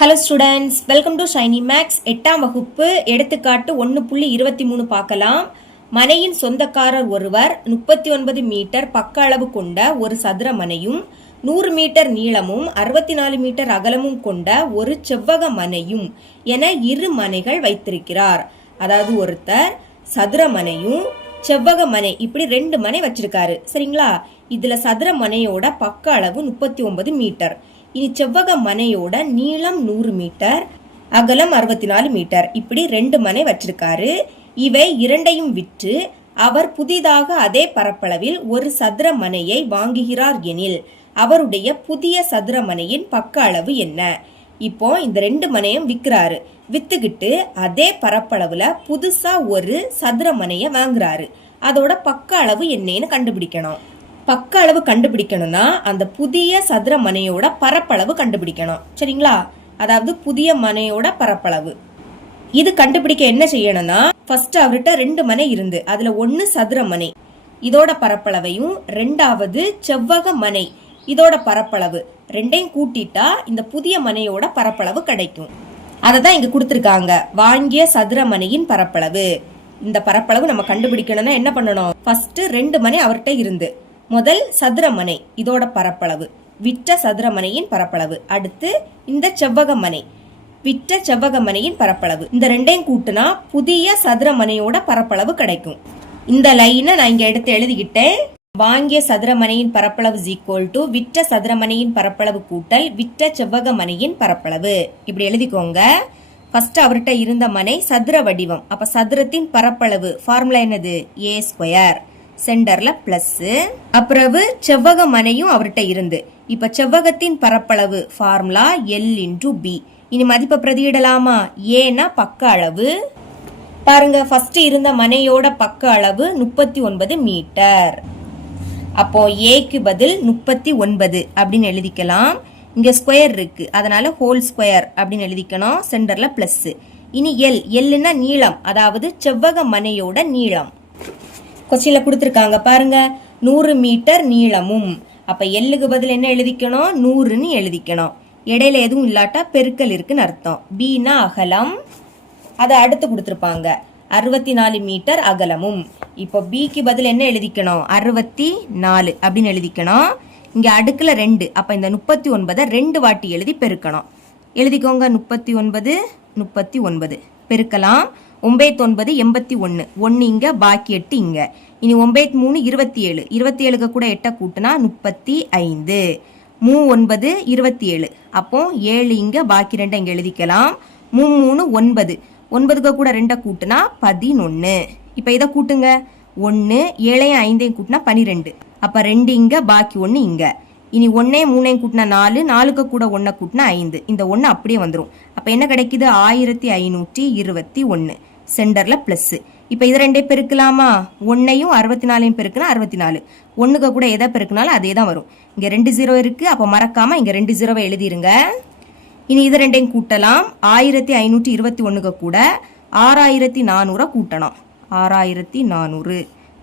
Hello students, welcome to Shiny Maths. 8ஆம் வகுப்பு எடுத்துக்காட்டு 1.23 பார்க்கலாம். மனையின் சொந்தக்காரர் ஒருவர் 39 மீட்டர் பக்க அளவு கொண்ட ஒரு சதுர மனையும் 100 மீட்டர் நீளமும் 64 மீட்டர் அகலமும் கொண்ட ஒரு செவ்வக மனையும் என இரு மனைகள் வைத்திருக்கிறார். அதாவது ஒருத்தர் சதுர மனையும் செவ்வக மனை இப்படி 2 மனை வச்சிருக்காரு. சரிங்களா? இதுல சதுர மனையோட பக்க அளவு 39 மீட்டர். இனி செவ்வக மனையோட நீளம் 100 மீட்டர், அகலம் 64 மீட்டர், இப்படி 2 மனை வச்சிருக்காரு. இவை இரண்டையும் விற்று அவர் புதிதாக அதே பரப்பளவில் ஒரு சதுர மனையை வாங்குகிறார் எனில் அவருடைய புதிய சதுர மனையின் பக்க அளவு என்ன? இப்போ இந்த 2 மனையும் விற்கிறாரு. வித்துக்கிட்டு அதே பரப்பளவுல புதுசா ஒரு சதுர மனையை வாங்குறாரு. அதோட பக்க அளவு என்னன்னு கண்டுபிடிக்கணும். பக்க அளவு கண்டுபிடிக்கணும்னா அந்த புதிய சதுர மனையோட பரப்பளவு கண்டுபிடிக்கணும். சரிங்களா? அதாவது புதிய மனையோட பரப்பளவு. இது கண்டுபிடிக்க என்ன செய்யணும்னா, ஃபர்ஸ்ட் அவர்கிட்ட 2 மனை இருந்து அதுல 1 சதுர மனை இதோட பரப்பளவையும் 2வது செவ்வக மனை இதோட பரப்பளவு ரெண்டையும் கூட்டிட்டா இந்த புதிய மனையோட பரப்பளவு கிடைக்கும். அதை தான் இங்க கொடுத்துருக்காங்க, வாங்கிய சதுர மனையின் பரப்பளவு. இந்த பரப்பளவு நம்ம கண்டுபிடிக்கணும்னா என்ன பண்ணணும்? ஃபர்ஸ்ட் 2 மனை அவர்கிட்ட இருந்து முதல் சதுர மனை இதோட பரப்பளவு, விற்ற சதுர மனையின் பரப்பளவு. அடுத்து இந்த செவ்வக மனை, விற்ற செவ்வக மனையின் பரப்பளவு. இந்த ரெண்டையும் கூட்டினா புதிய சதுர மனையோட பரப்பளவு கிடைக்கும். இந்த லைனை நான் இங்க எடுத்து எழுதிக்கிட்டேன். வாங்கிய சதுர மனையின் பரப்பளவு ஈக்குவல் டு விற்ற சதுர மனையின் பரப்பளவு கூட்டல் விற்ற செவ்வக மனையின் பரப்பளவு. இப்படி எழுதிக்கோங்க. ஃபர்ஸ்ட் அவர்கிட்ட இருந்த மனை சதுர வடிவம். அப்ப சதுரத்தின் பரப்பளவு ஃபார்முலா என்னது? ஏ ஸ்கொயர். சென்டர்ல பிளஸ். அப்புறவு செவ்வக மனையும் அவர்கிட்ட இருந்து. இப்ப செவ்வகத்தின் பரப்பளவு ஃபார்முலா எல் இன்டு பி. இனி மதிப்பை பிரதியிடலாமா? ஏன்னா பக்க அளவு. பாருங்க, ஃபர்ஸ்ட் இருந்த மனையோட பக்க அளவு 39 மீட்டர். அப்போ ஏக்கு பதில் 39 அப்படின்னு எழுதிக்கலாம். இங்க ஸ்கொயர் இருக்கு, அதனால ஹோல் ஸ்கொயர் அப்படின்னு எழுதிக்கணும். சென்டர்ல பிளஸ். இனி எல், எல்லுன்னா நீளம், அதாவது செவ்வக மனையோட நீளம். கொஸ்டின்ல கொடுத்துருக்காங்க பாருங்க, 100 மீட்டர் நீளமும். அப்ப எல்லுக்கு பதில் என்ன எழுதிக்கணும்? 100ன்னு எழுதிக்கணும். இடையில எதுவும் இல்லாட்டா பெருக்கல் இருக்குன்னு அர்த்தம். பீனா அகலம், அதை அடுத்து கொடுத்துருப்பாங்க 64 மீட்டர் அகலமும். இப்போ பிக்கு பதில் என்ன எழுதிக்கணும்? 64 அப்படின்னு எழுதிக்கணும். இங்க அடுக்குல 2, அப்ப இந்த 39 2 வாட்டி எழுதி பெருக்கணும். எழுதிக்கோங்க. 39 39 பெருக்கலாம். 9 81, 1 இங்க, பாக்கி 8 இங்க. இனி 9 3 27, 27க்கு கூட 8 கூட்டினா 35. 3 9 27, அப்போ 7 இங்க, பாக்கி 2 இங்க எழுதிக்கலாம். 3 9, 9க்கு கூட 2 கூட்டினா 11. இப்ப இதை கூட்டுங்க. 1 7 5 கூட்டினா 12. அப்ப 2 இங்க, பாக்கி 1 இங்க. இனி 1 3 கூட்டினா 4, 4க்கு கூட 1 கூட்டினா 5. இந்த 1 அப்படியே வந்துடும். அப்ப என்ன கிடைக்குது? 1521. சென்டர்ல பிளஸ். இப்ப இது 2 பெருக்கலாமா? 1ஐயும் 64ஐயும் பெருக்குனா 64. 1க்கு கூட எதை பெருக்கினாலும் அதே தான் வரும். இங்க 2 0 இருக்கு, அப்ப மறக்காம இங்க 2 0 எழுதிருங்க. இனி இது 2ஐயும் கூட்டலாம். 1521க்கு கூட 6400 கூட்டணும். 6400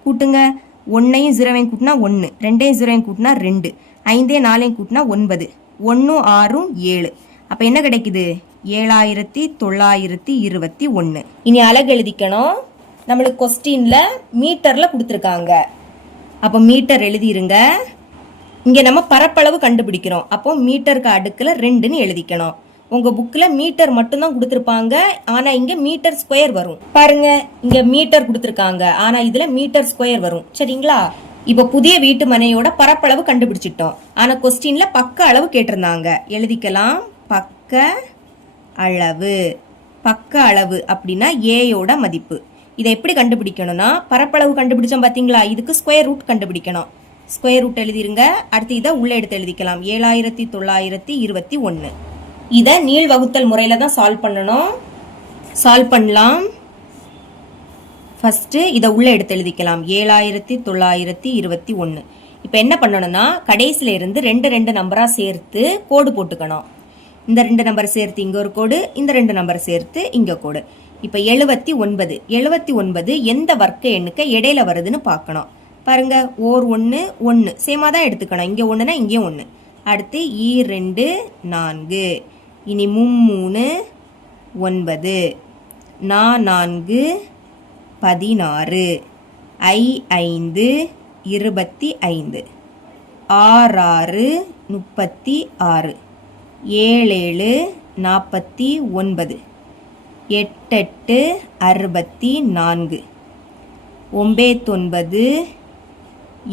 கூட்டுங்க. 1ஐயும் 0ஐயும் கூட்டினா 1, 2ஐயும் 0ஐயும் கூட்டினா 2, 5 4ஐயும் கூட்டினா 9, 1 6 7. அப்ப என்ன கிடைக்குது? 7921. இனி அலகு எழுதிக்கணும். நம்மளுக்கு கொஸ்டின்ல மீட்டர்ல கொடுத்துருக்காங்க. அப்போ மீட்டர் எழுதிருங்க. இங்க நம்ம பரப்பளவு கண்டுபிடிக்கிறோம். அப்போ மீட்டருக்கு அடுக்குல 2ன்னு எழுதிக்கணும். உங்க புக்ல மீட்டர் மட்டும்தான் கொடுத்துருப்பாங்க, ஆனா இங்க மீட்டர் ஸ்கொயர் வரும். பாருங்க, இங்க மீட்டர் கொடுத்துருக்காங்க, ஆனா இதுல மீட்டர் ஸ்கொயர் வரும். சரிங்களா? இப்ப புதிய வீட்டு மனையோட பரப்பளவு கண்டுபிடிச்சிட்டோம். ஆனா கொஸ்டின்ல பக்க அளவு கேட்டிருந்தாங்க. எழுதிக்கலாம். பக்க அளவு. பக்க அளவு அப்படின்னா ஏயோட மதிப்பு. இதை எப்படி கண்டுபிடிக்கணும்னா, பரப்பளவு கண்டுபிடிச்சோம் பாத்தீங்களா, இதுக்கு ஸ்கொயர் ரூட் கண்டுபிடிக்கணும். ஸ்கொயர் ரூட் எழுதிருங்க. அடுத்து இதை உள்ள எடுத்து எழுதிக்கலாம். 7921. இதை நீள் வகுத்தல் முறையில தான் சால்வ் பண்ணணும். சால்வ் பண்ணலாம். ஃபர்ஸ்ட் இதை உள்ள எடுத்து எழுதிக்கலாம். 7921. இப்போ என்ன பண்ணணும்னா, கடைசியில இருந்து 2 நம்பரா சேர்த்து கோடு போட்டுக்கணும். இந்த 2 நம்பர் சேர்த்து இங்க ஒரு கோடு, இந்த 2 நம்பர் சேர்த்து இங்க கோடு. இப்ப 79, 79 எந்த வர்க்க எண்ணுக்கு இடையில வருதுன்னு பார்க்கணும். பாருங்க, ஓர் 1 1 சேமா தான் எடுத்துக்கணும். இங்க 1னா இங்கே 1. அடுத்து 2 4, இனி 3 9, 4 16, 5 25, 6 36, 7 49, 8 64, 9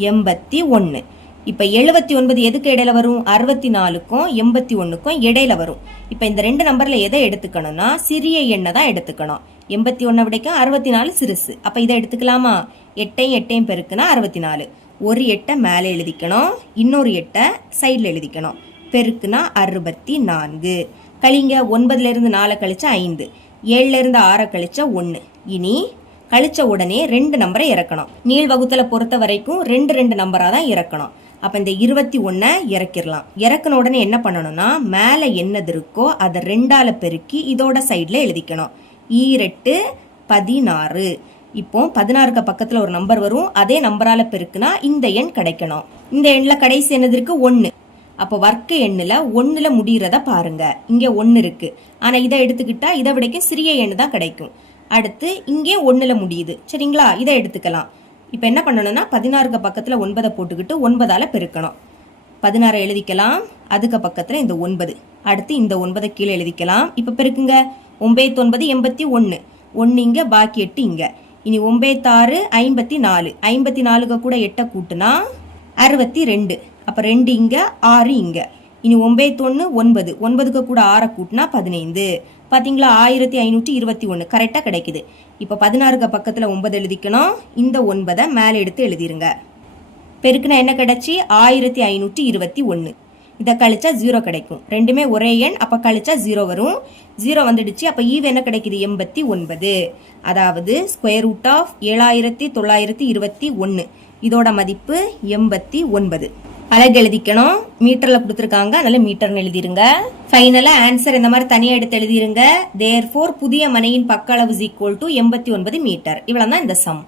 81. இப்போ 79 எதுக்கு இடையில வரும்? 64க்கும் 81க்கும் இடையில வரும். இப்போ இந்த ரெண்டு நம்பர்ல எதை எடுத்துக்கணும்னா சிறிய எண்ணை தான் எடுத்துக்கணும். 81 விடைக்கும் 64 சிறுசு. அப்போ இதை எடுத்துக்கலாமா? 8 பெருக்குனா 64. ஒரு 8 மேலே எழுதிக்கணும், இன்னொரு 8 சைடில் எழுதிக்கணும். பெருக்குனா 64. கழிங்க. 9லேருந்து 4 கழிச்சா 5, 7லேருந்து 6 கழிச்சா 1. இனி கழிச்ச உடனே 2 நம்பரை இறக்கணும். நீள் வகுத்தலை பொறுத்த வரைக்கும் 2 நம்பராக தான் இறக்கணும். அப்போ இந்த 21 இறக்கிடலாம். இறக்கின உடனே என்ன பண்ணணும்னா மேலே என்னது இருக்கோ அதை 2ஆல் பெருக்கி இதோட சைடில் எழுதிக்கணும். 2 16. இப்போ 16க்கு பக்கத்தில் ஒரு நம்பர் வரும், அதே நம்பரால் பெருக்குனா இந்த எண் கிடைக்கணும். இந்த எண்ணில் கடைசி என்னது இருக்கு? 1. அப்போ வர்க்க எண்ணில் 1ல் முடிகிறத பாருங்க. இங்கே 1 இருக்கு, ஆனால் இதை எடுத்துக்கிட்டா இதை விடைக்கும் சிறிய எண்ணு தான் கிடைக்கும். அடுத்து இங்கே 1ல் முடியுது, சரிங்களா? இதை எடுத்துக்கலாம். இப்போ என்ன பண்ணணும்னா 16க்கு பக்கத்தில் 9 போட்டுக்கிட்டு 9ஆல் பெருக்கணும். 16 எழுதிக்கலாம், அதுக்கு பக்கத்தில் இந்த 9, அடுத்து இந்த 9 கீழே எழுதிக்கலாம். இப்போ பெருக்குங்க. 9 9 81, 1 இங்கே, பாக்கி 8 இங்கே. இனி 9 6 54, 54க்கு கூட 8 கூட்டுனா 62. அப்போ 2 இங்கே, 6 இங்கே. இனி 9 1 9, 9க்கு கூட 6 கூட்டினா 15. பார்த்தீங்களா? 1521 கரெக்டாக கிடைக்குது. இப்போ 16க்கு பக்கத்தில் 9 எழுதிக்கணும், இந்த 9 மேலே எடுத்து எழுதிருங்க. பெருக்குனா என்ன கிடைச்சி? 1521. இதை கழிச்சா 0 கிடைக்கும். ரெண்டுமே ஒரே எண், அப்போ கழிச்சா 0 வரும். 0 வந்துடுச்சு. அப்போ ஈவு என்ன கிடைக்குது? 89. அதாவது ஸ்கொயர் ரூட் ஆஃப் 7921. இதோட மதிப்பு 89. அழகு எழுதிக்கணும். மீட்டரில் கொடுத்துருக்காங்க, அதனால மீட்டர்னு எழுதிருங்க. ஃபைனலாக ஆன்சர் இந்த மாதிரி தனியாக எடுத்து எழுதிருங்க. தேர்ஃபோர் புதிய மனையின் பக்க அளவு = 89 மீட்டர். இவ்வளோ தான் இந்த சம்.